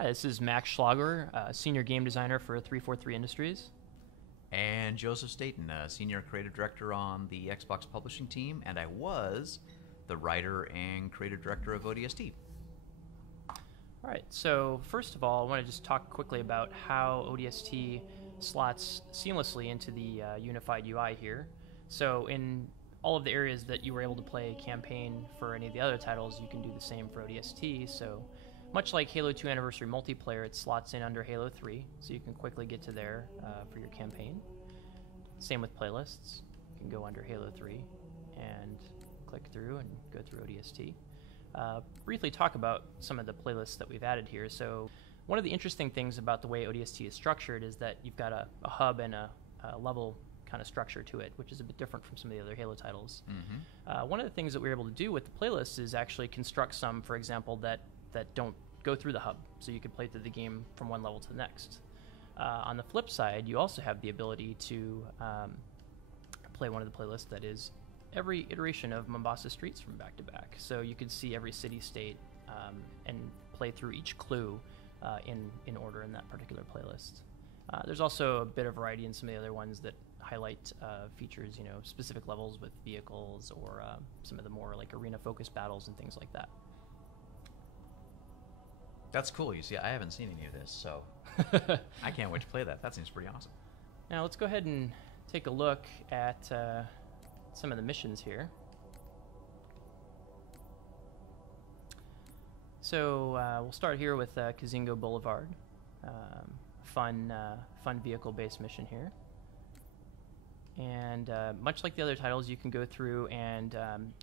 Hi, this is Max Szlagor, Senior Game Designer for 343 Industries. And Joseph Staten, Senior Creative Director on the Xbox Publishing team, and I was the writer and creative director of ODST. All right, so first of all, I want to just talk quickly about how ODST slots seamlessly into the unified UI here. So in all of the areas that you were able to play campaign for any of the other titles, you can do the same for ODST. So much like Halo 2 Anniversary Multiplayer, it slots in under Halo 3, so you can quickly get to there for your campaign. Same with playlists. You can go under Halo 3 and click through and go through ODST. Briefly talk about some of the playlists that we've added here. So one of the interesting things about the way ODST is structured is that you've got a hub and a level kind of structure to it, which is a bit different from some of the other Halo titles. Mm-hmm. One of the things that we're able to do with the playlists is actually construct some, for example, that don't go through the hub, so you can play through the game from one level to the next. On the flip side, you also have the ability to play one of the playlists that is every iteration of Mombasa Streets from back to back. So you could see every city-state and play through each clue in order in that particular playlist. There's also a bit of variety in some of the other ones that highlight features, specific levels with vehicles or some of the more like arena-focused battles and things like that. That's cool. You see, I haven't seen any of this, so I can't wait to play that. That seems pretty awesome. Now let's go ahead and take a look at some of the missions here. So we'll start here with Kizingo Boulevard. Fun vehicle-based mission here. And much like the other titles, you can go through and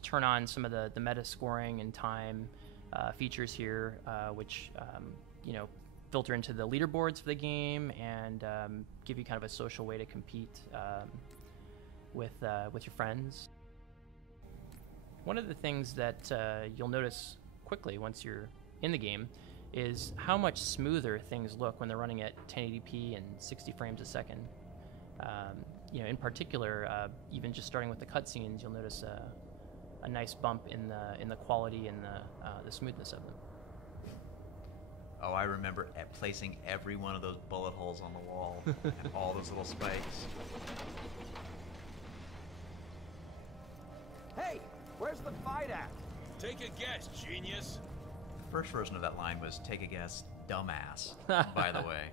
turn on some of the meta scoring and time features here, which filter into the leaderboards for the game and give you kind of a social way to compete with your friends. One of the things that you'll notice quickly once you're in the game is how much smoother things look when they're running at 1080p and 60 frames a second. In particular, even just starting with the cutscenes, you'll notice a nice bump in the quality and the smoothness of them. Oh, I remember placing every one of those bullet holes on the wall and all those little spikes. Hey, where's the fight at? Take a guess, genius. The first version of that line was "Take a guess, dumbass." By the way.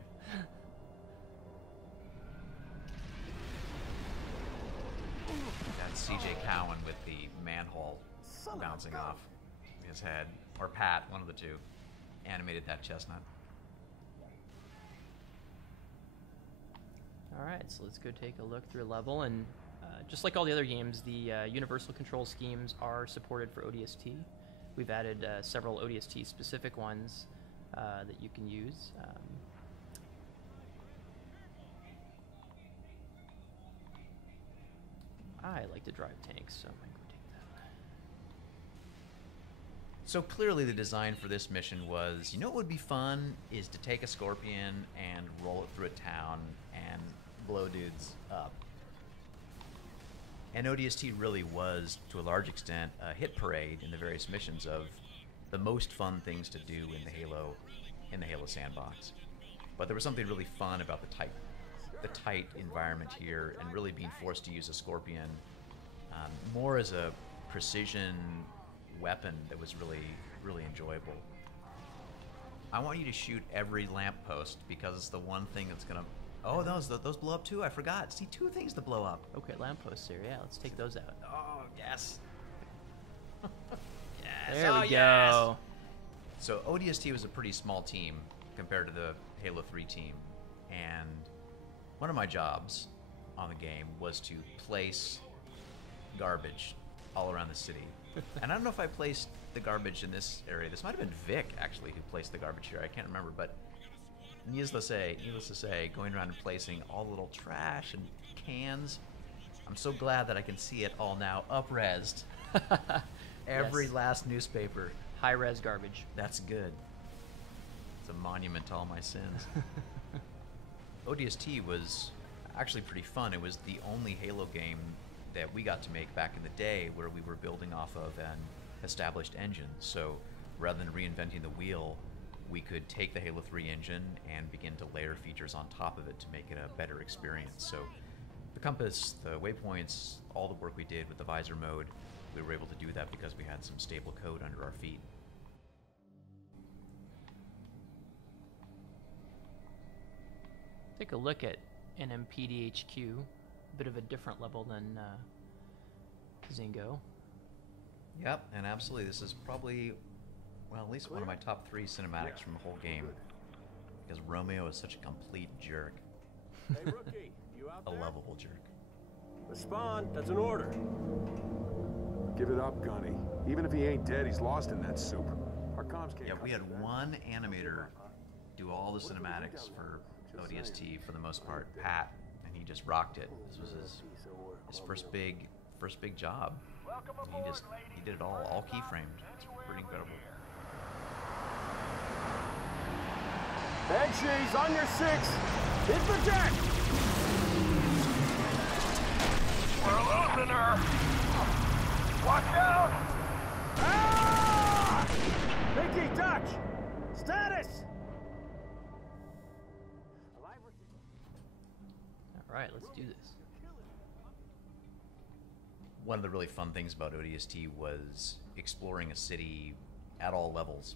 That's CJ Cowan with the manhole bouncing off his head. Or Pat, one of the two, animated that chestnut. Alright, so let's go take a look through a level, and just like all the other games, the universal control schemes are supported for ODST. We've added several ODST specific ones that you can use. I like to drive tanks, so I might go take that. So clearly the design for this mission was, what would be fun is to take a Scorpion and roll it through a town and blow dudes up. And ODST really was, to a large extent, a hit parade in the various missions of the most fun things to do in the Halo sandbox. But there was something really fun about the tight environment here, and really being forced to use a Scorpion more as a precision weapon that was really, really enjoyable. I want you to shoot every lamppost because it's the one thing that's gonna. Oh, those blow up too. I forgot. See, two things to blow up. Okay, lampposts here. Yeah, let's take those out. Oh yes. Yes. There we go. Yes. So ODST was a pretty small team compared to the Halo 3 team, and one of my jobs on the game was to place garbage all around the city. And I don't know if I placed the garbage in this area. This might have been Vic, actually, who placed the garbage here. I can't remember, but needless to say, going around and placing all the little trash and cans. I'm so glad that I can see it all now up-resed. Every last newspaper. High-res garbage. That's good. It's a monument to all my sins. ODST was actually pretty fun. It was the only Halo game that we got to make back in the day where we were building off of an established engine. So rather than reinventing the wheel, we could take the Halo 3 engine and begin to layer features on top of it to make it a better experience. So the compass, the waypoints, all the work we did with the visor mode, we were able to do that because we had some stable code under our feet. Take a look at NMPD HQ, a bit of a different level than Kizingo. Yep, and absolutely, this is probably, well, at least one of my top 3 cinematics from the whole game. Because Romeo is such a complete jerk. Hey, rookie, you out A there? lovable jerk. Respond. That's an order. Give it up, Gunny. Even if he ain't dead, he's lost in that soup. Our comms can't. Yeah, we had one animator do all the cinematics for ODST for the most part, Pat, and he just rocked it. This was his first big job. And he did it all keyframed. It's pretty incredible. Bag she's on your 6. Hit the deck. We're losing her. Watch out! Ah! Mickey, Dutch! Status! All right, let's do this. One of the really fun things about ODST was exploring a city at all levels.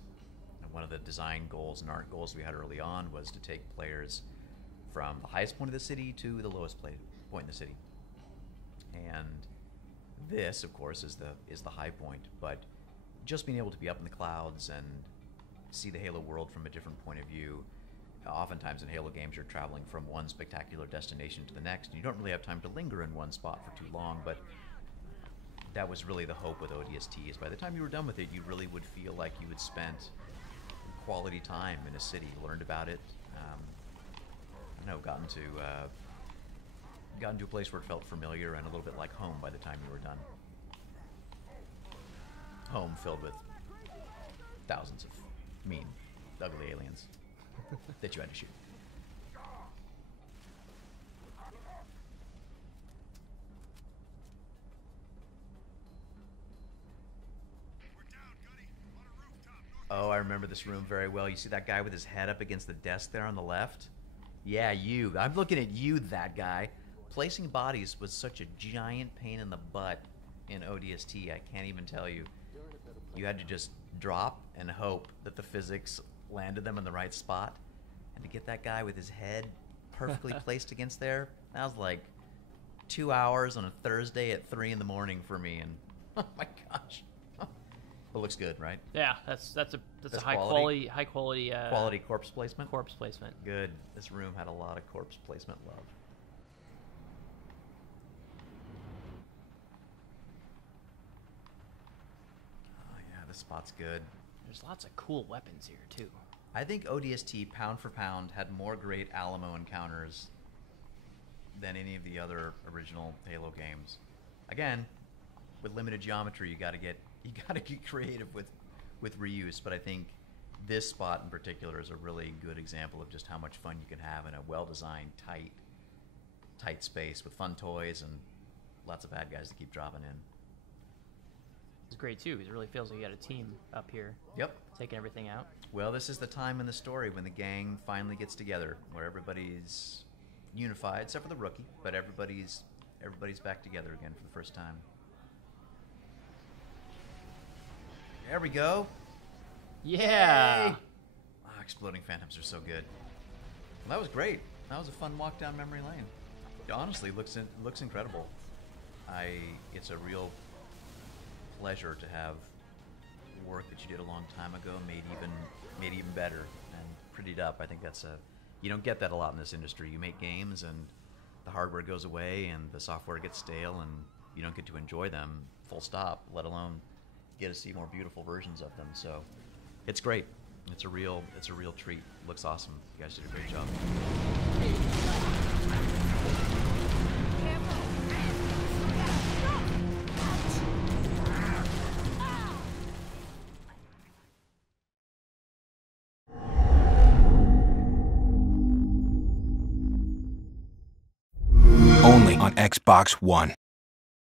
And one of the design goals and art goals we had early on was to take players from the highest point of the city to the lowest point in the city. And this, of course, is the high point. But just being able to be up in the clouds and see the Halo world from a different point of view. Oftentimes in Halo games, you're traveling from one spectacular destination to the next, and you don't really have time to linger in one spot for too long. But that was really the hope with ODST, is by the time you were done with it, you really would feel like you had spent quality time in a city, learned about it, I don't know, gotten to a place where it felt familiar and a little bit like home by the time you were done. Home filled with thousands of mean, ugly aliens that you had to shoot. Oh, I remember this room very well. You see that guy with his head up against the desk there on the left? Yeah, you. I'm looking at you, that guy. Placing bodies was such a giant pain in the butt in ODST, I can't even tell you. You had to just drop and hope that the physics landed them in the right spot. And to get that guy with his head perfectly placed against there, that was like 2 hours on a Thursday at 3 in the morning for me. And oh my gosh. It looks good, right? Yeah, that's a high quality? quality Quality corpse placement? corpse placement. Good. This room had a lot of corpse placement love. Oh yeah, this spot's good. There's lots of cool weapons here too. I think ODST, pound for pound, had more great Alamo encounters than any of the other original Halo games. Again, with limited geometry, you gotta get creative with reuse, but I think this spot in particular is a really good example of just how much fun you can have in a well-designed, tight space with fun toys and lots of bad guys to keep dropping in. It's great too, because it really feels like you got a team up here. Yep. Taking everything out. Well, this is the time in the story when the gang finally gets together, where everybody's unified, except for the rookie, but everybody's back together again for the first time. There we go. Yeah. Ah, exploding phantoms are so good. Well, that was great. That was a fun walk down memory lane. It honestly looks incredible. It's a real pleasure to have work that you did a long time ago made even better and prettied up. I think you don't get that a lot in this industry. You make games and the hardware goes away and the software gets stale and you don't get to enjoy them full stop, let alone get to see more beautiful versions of them. So it's great. It's a real treat. Looks awesome. You guys did a great job. Only on Xbox One.